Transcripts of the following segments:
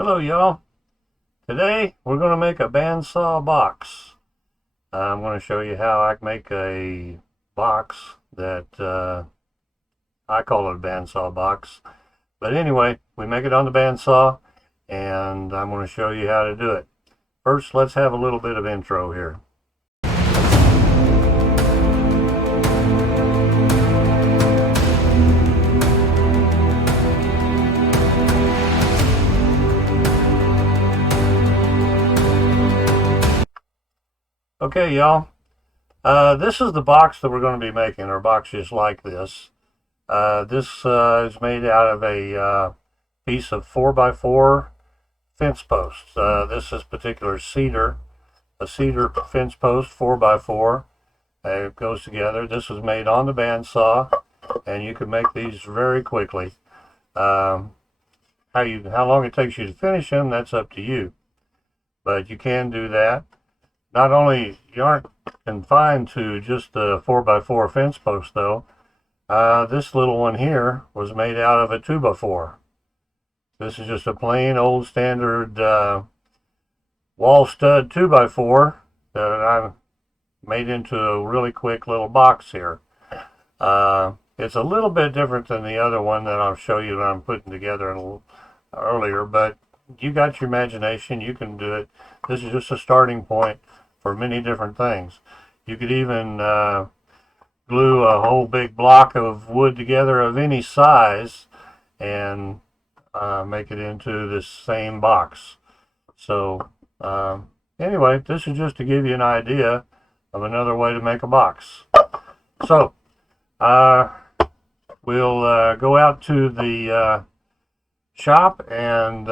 Hello y'all. Today we're going to make a bandsaw box. I'm going to show you how I make a box that I call it a bandsaw box. But anyway, we make it on the bandsaw and I'm going to show you how to do it. First, let's have a little bit of intro here. Okay y'all, this is the box that we're going to be making, or box just like this. This is made out of a piece of 4x4 fence posts. This is particular a cedar fence post 4x4. It goes together. This was made on the bandsaw, and you can make these very quickly. How long it takes you to finish them, that's up to you. But you can do that. Not only you aren't confined to just the 4x4 fence post though. This little one here was made out of a 2x4. This is just a plain old standard wall stud 2x4 that I made into a really quick little box here. It's a little bit different than the other one that I'll show you that I'm putting together earlier, but you got your imagination, you can do it. This is just a starting point for many different things. You could even glue a whole big block of wood together of any size and make it into this same box. So anyway, this is just to give you an idea of another way to make a box. So we'll go out to the shop and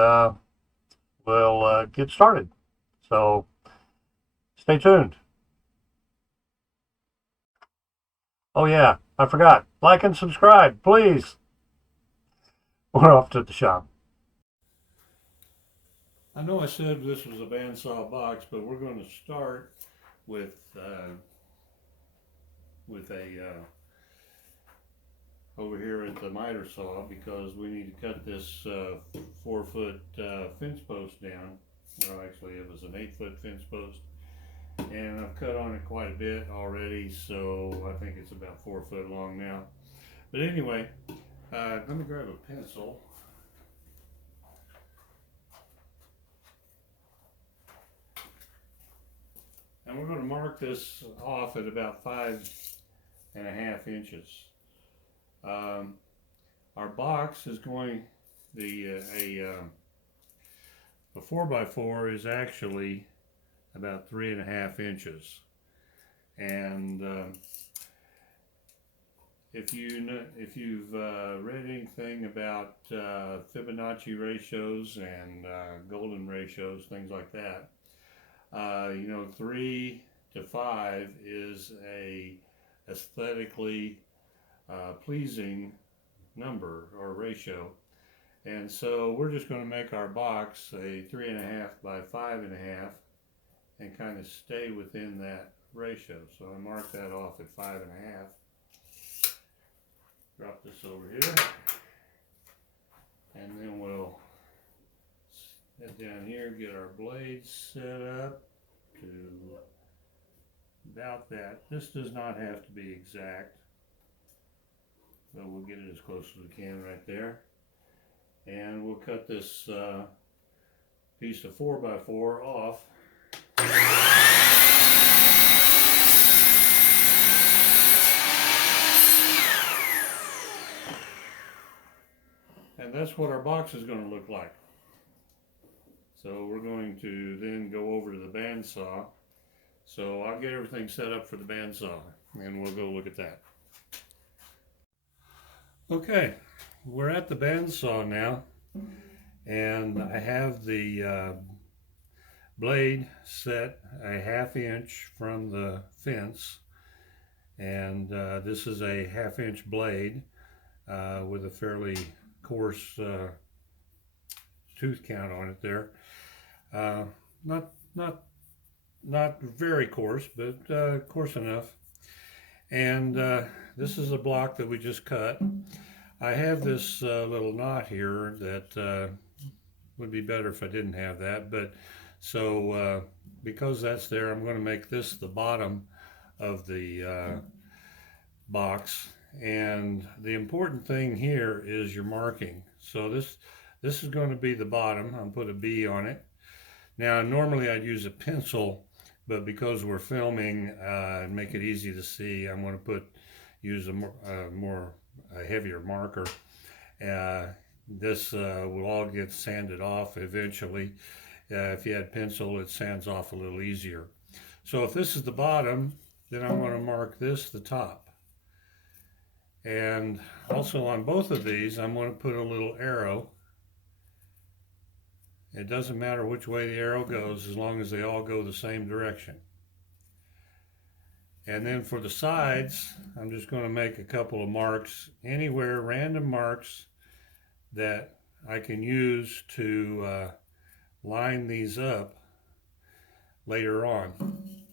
we'll get started. So stay tuned. Oh yeah, I forgot. Like and subscribe, please. We're off to the shop. I know I said this was a bandsaw box, but we're going to start with a over here at the miter saw, because we need to cut this 4-foot fence post down. Well, actually it was an 8-foot fence post, and I've cut on it quite a bit already, so I think it's about 4 foot long now. But anyway, let me grab a pencil. And we're going to mark this off at about 5.5 inches. Our box is going, a 4x4 is actually about 3.5 inches. And if you've read anything about Fibonacci ratios and golden ratios, things like that, you know, 3 to 5 is a aesthetically pleasing number or ratio. And so we're just going to make our box a 3.5 by 5.5 and kind of stay within that ratio. So I mark that off at 5.5. Drop this over here, and then we'll head down here, get our blades set up to about that. This does not have to be exact, but we'll get it as close as we can right there. And we'll cut this piece of 4x4 off. And that's what our box is going to look like. So we're going to then go over to the bandsaw. So I'll get everything set up for the bandsaw and we'll go look at that. Okay, we're at the bandsaw now, and I have the blade set a 1/2 inch from the fence, and this is a 1/2 inch blade with a fairly coarse tooth count on it there. Not very coarse, but coarse enough. And this is a block that we just cut. I have this little knot here that would be better if I didn't have that, but so because that's there, I'm going to make this the bottom of the box. And the important thing here is your marking. So this is going to be the bottom. I'll put a B on it. Now normally I'd use a pencil, but because we're filming and make it easy to see, I'm going to use a heavier marker. This will all get sanded off eventually. If you had pencil, it sands off a little easier. So if this is the bottom, then I'm going to mark this the top. And also on both of these, I'm going to put a little arrow. It doesn't matter which way the arrow goes as long as they all go the same direction. And then for the sides, I'm just going to make a couple of marks anywhere, random marks that I can use to line these up later on.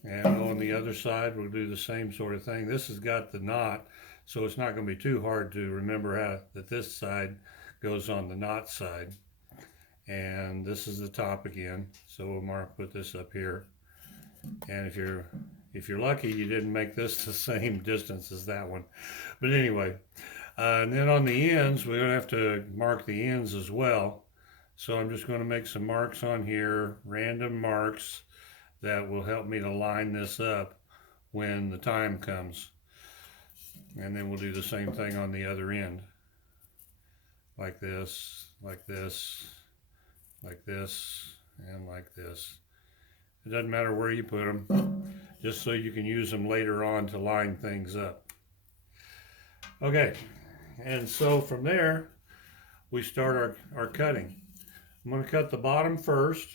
And on the other side, we'll do the same sort of thing. This has got the knot, so it's not going to be too hard to remember that this side goes on the knot side. And this is the top again, so we'll put this up here. And if you're lucky, you didn't make this the same distance as that one. But anyway, and then on the ends, we're going to have to mark the ends as well. So I'm just going to make some marks on here, random marks that will help me to line this up when the time comes. And then we'll do the same thing on the other end. Like this, like this, like this, and like this. It doesn't matter where you put them, just so you can use them later on to line things up. Okay, and so from there, we start our cutting. I'm going to cut the bottom first,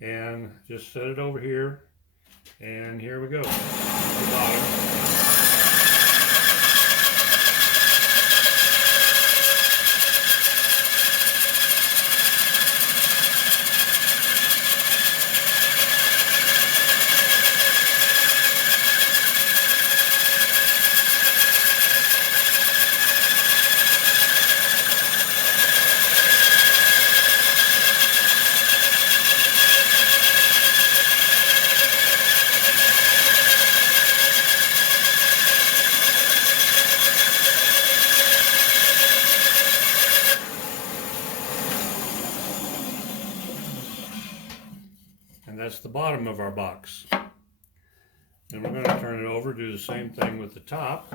and just set it over here, and here we go, the bottom. And that's the bottom of our box. Then we're going to turn it over, do the same thing with the top.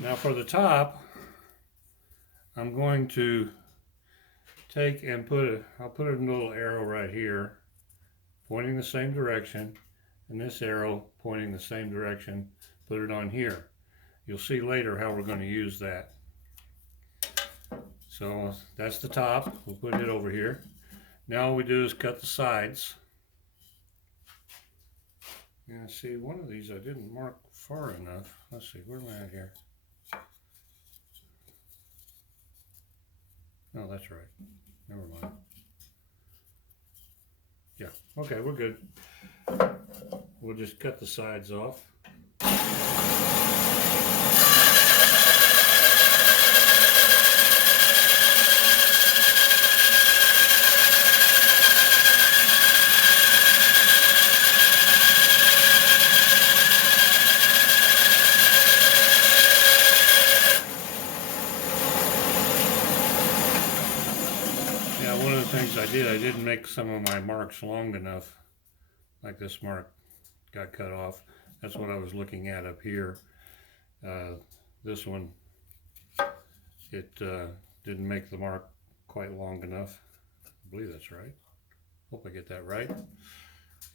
Now for the top, I'm going to take and I'll put a little arrow right here, pointing the same direction, and this arrow pointing the same direction, put it on here. You'll see later how we're going to use that. So that's the top, we'll put it over here. Now all we do is cut the sides. Yeah, see, one of these I didn't mark far enough. Let's see, where am I at here? No, that's right. Never mind. Yeah, okay, we're good. We'll just cut the sides off. One of the things I didn't make some of my marks long enough, like this mark got cut off. That's what I was looking at up here. This one, it didn't make the mark quite long enough. I believe that's right. Hope I get that right.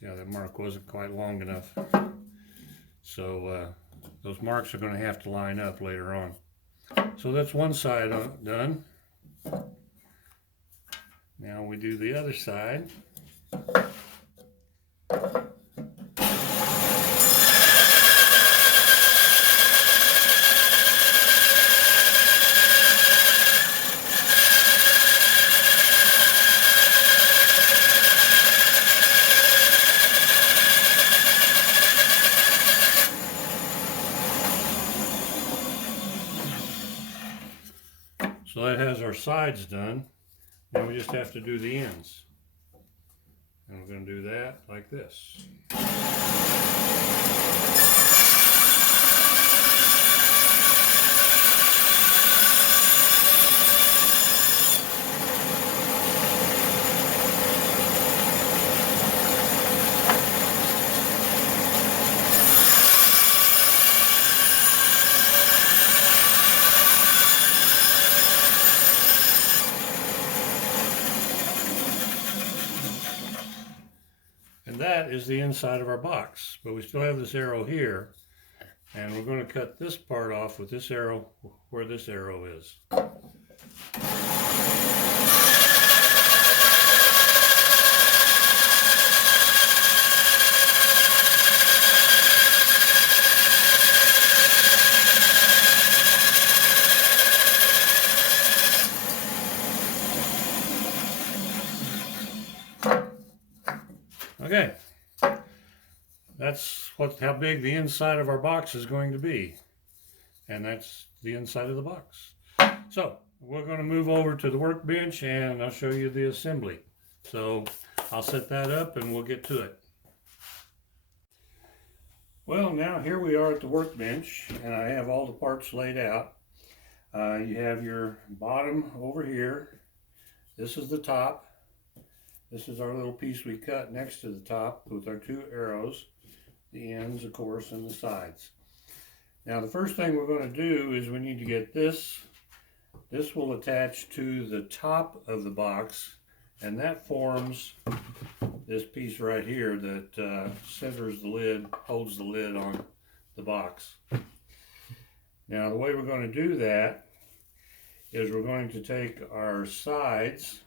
Yeah, that mark wasn't quite long enough. So those marks are going to have to line up later on. So that's one side done. Now we do the other side. So that has our sides done. Now we just have to do the ends. And we're going to do that like this. And that is the inside of our box, but we still have this arrow here, and we're going to cut this part off with this arrow where this arrow is. Okay, that's how big the inside of our box is going to be. And that's the inside of the box. So we're going to move over to the workbench and I'll show you the assembly. So I'll set that up and we'll get to it. Well, now here we are at the workbench and I have all the parts laid out. You have your bottom over here. This is the top. This is our little piece we cut next to the top with our two arrows, the ends, of course, and the sides. Now, the first thing we're going to do is we need to get this. This will attach to the top of the box, and that forms this piece right here that centers the lid, holds the lid on the box. Now, the way we're going to do that is we're going to take our sides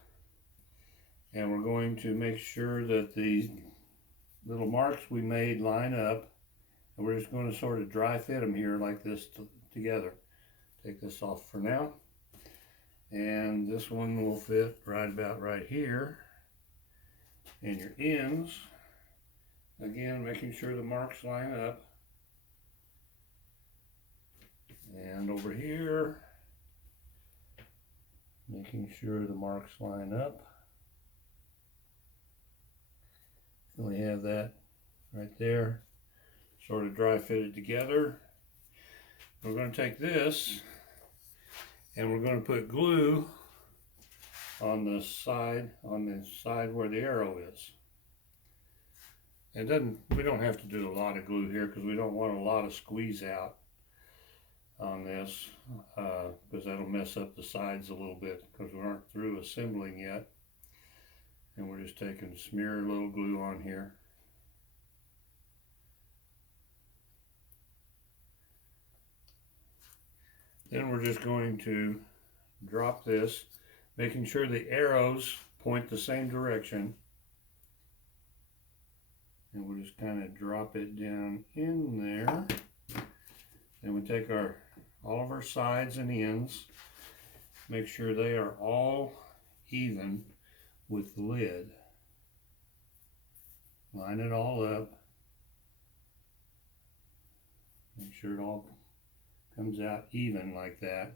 and we're going to make sure that the little marks we made line up, and we're just going to sort of dry fit them here like this together. Take this off for now, and this one will fit right about right here. And your ends, again, making sure the marks line up, and over here making sure the marks line up. And we have that right there, sort of dry fitted together. We're going to take this and we're going to put glue on the side where the arrow is. We don't have to do a lot of glue here because we don't want a lot of squeeze out on this because that'll mess up the sides a little bit because we aren't through assembling yet. And we're just taking smear a little glue on here. Then we're just going to drop this, making sure the arrows point the same direction. And we'll just kind of drop it down in there. Then we take all of our sides and ends, make sure they are all even with the lid. Line it all up. Make sure it all comes out even like that.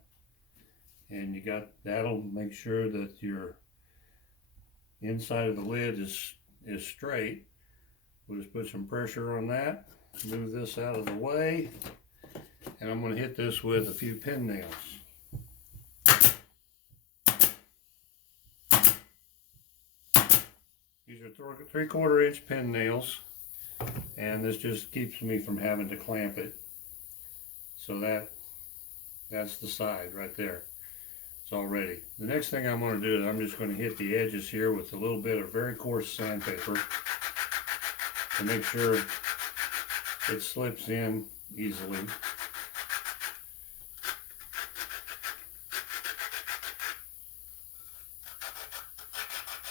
And that'll make sure that your inside of the lid is straight. We'll just put some pressure on that, move this out of the way, and I'm going to hit this with a few pin nails. These are 3/4 inch pin nails, and this just keeps me from having to clamp it. So that's the side right there. It's all ready. The next thing I'm going to do is I'm just going to hit the edges here with a little bit of very coarse sandpaper to make sure it slips in easily.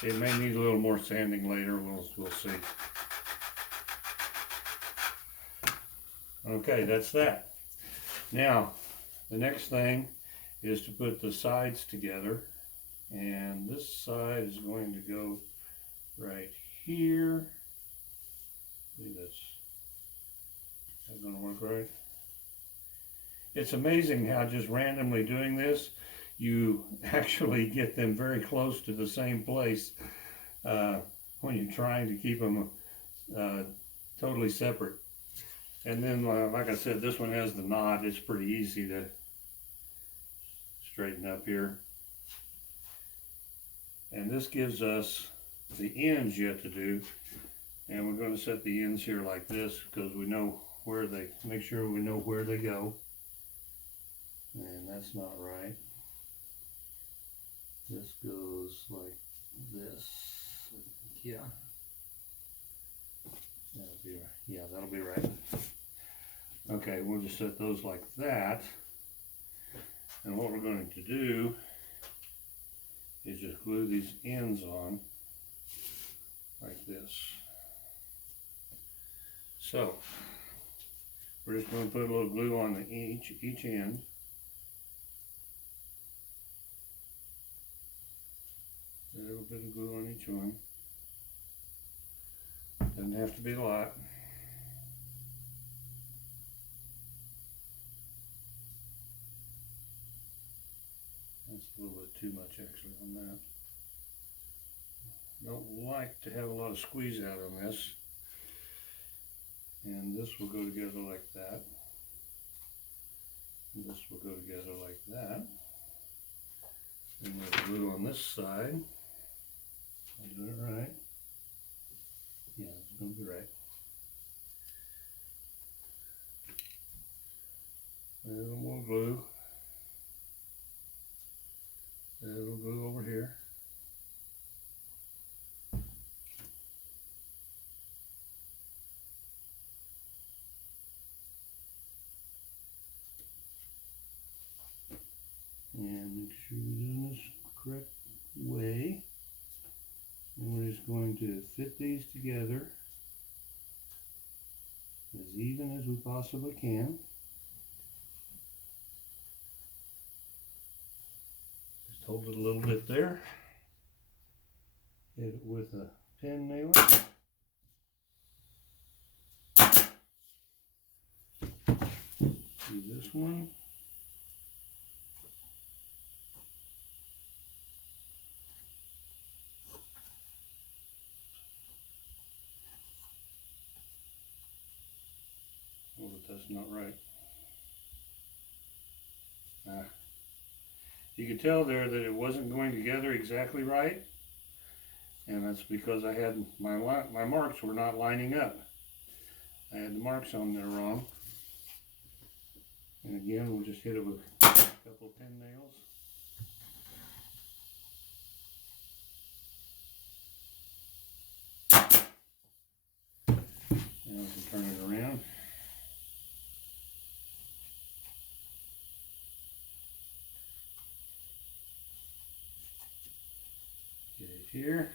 It may need a little more sanding later, we'll see. Okay, that's that. Now, the next thing is to put the sides together. And this side is going to go right here. I believe that's going to work right. It's amazing how just randomly doing this, you actually get them very close to the same place when you're trying to keep them totally separate. And then, like I said, this one has the knot. It's pretty easy to straighten up here. And this gives us the ends yet to do. And we're going to set the ends here like this because we know where they, make sure we know where they go. And that's not right. This goes like this. Yeah. That'll be right. Yeah, that'll be right. Okay, we'll just set those like that. And what we're going to do is just glue these ends on like this. So we're just going to put a little glue on each end. A little bit of glue on each one. Doesn't have to be a lot. That's a little bit too much actually on that. Don't like to have a lot of squeeze out on this. And this will go together like that. And this will go together like that. And we'll glue on this side. I'm doing it right. Yeah, it's going to be right. A little more glue. A little glue over here. And make sure we're doing this the correct way. And we're just going to fit these together as even as we possibly can. Just hold it a little bit there. Hit it with a pin nailer. Do this one. Well, but that's not right. You could tell there that it wasn't going together exactly right, and that's because I had my marks were not lining up. I had the marks on there wrong. And again, we'll just hit it with a couple of pin nails. Now we can turn it around. Get it here.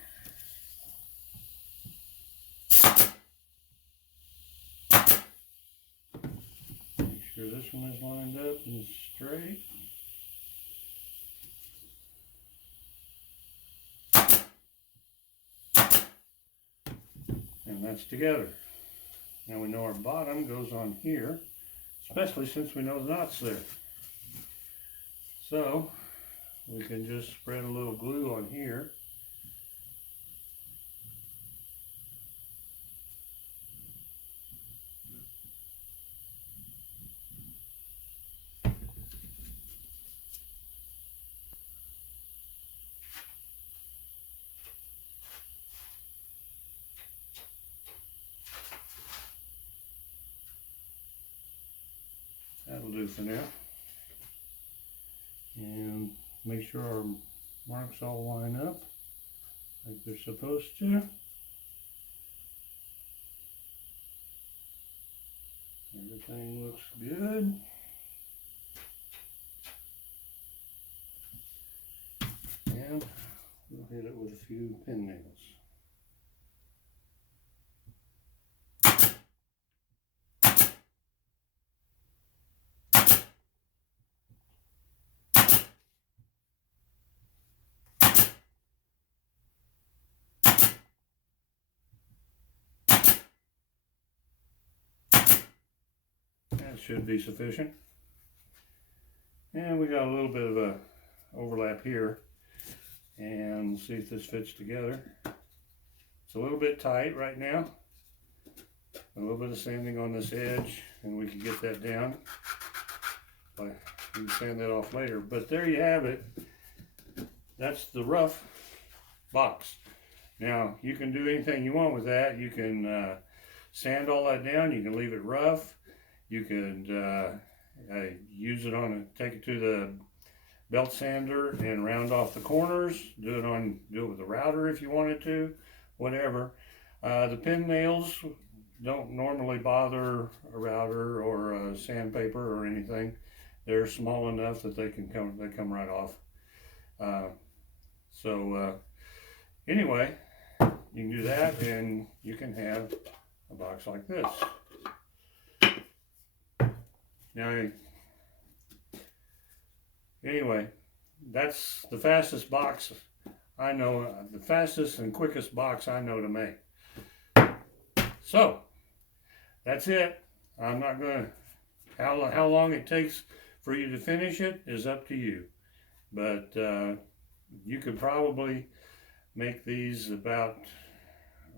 Make sure this one is lined up and straight. And that's together. Now we know our bottom goes on here, especially since we know the knot's there. So we can just spread a little glue on here. That'll do for now. And make sure our marks all line up like they're supposed to. Everything looks good. And We'll hit it with a few pin nails. That should be sufficient. And we got a little bit of a overlap here. And see if this fits together. It's a little bit tight right now. A little bit of sanding on this edge, and we can get that down. We can sand that off later. But there you have it. That's the rough box. Now, you can do anything you want with that. You can sand all that down. You can leave it rough. You could use it take it to the belt sander and round off the corners. Do it with a router if you wanted to, whatever. The pin nails don't normally bother a router or a sandpaper or anything. They're small enough that they come right off. Anyway, you can do that, and you can have a box like this. Now, anyway, that's the fastest box I know, the fastest and quickest box I know to make. So, that's it. I'm not going to, how long it takes for you to finish it is up to you. But you could probably make these about,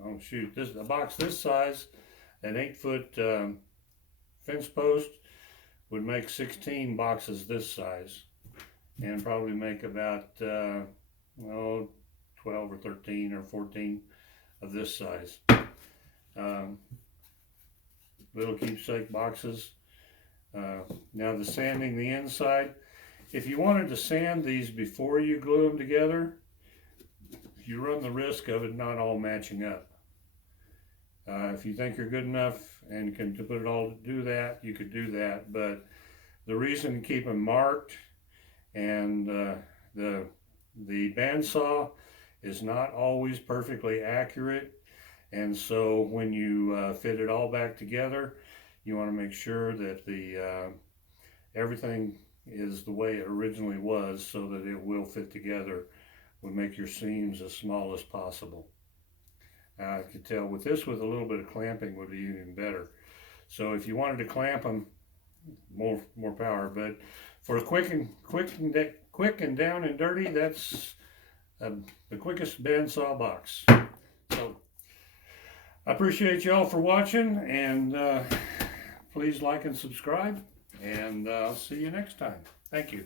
oh shoot, a box this size, an 8-foot fence post would make 16 boxes this size, and probably make about 12 or 13 or 14 of this size. Little keepsake boxes. Now the sanding the inside, if you wanted to sand these before you glue them together, you run the risk of it not all matching up. If you think you're good enough and can put it all to do that, you could do that. But the reason to keep them marked, and the bandsaw is not always perfectly accurate, and so when you fit it all back together, you want to make sure that the everything is the way it originally was, so that it will fit together. Will make your seams as small as possible. I could tell with this, with a little bit of clamping would be even better. So if you wanted to clamp them, more power. But for a quick and down and dirty, that's the quickest bandsaw box. So I appreciate y'all for watching, and please like and subscribe, and I'll see you next time. Thank you.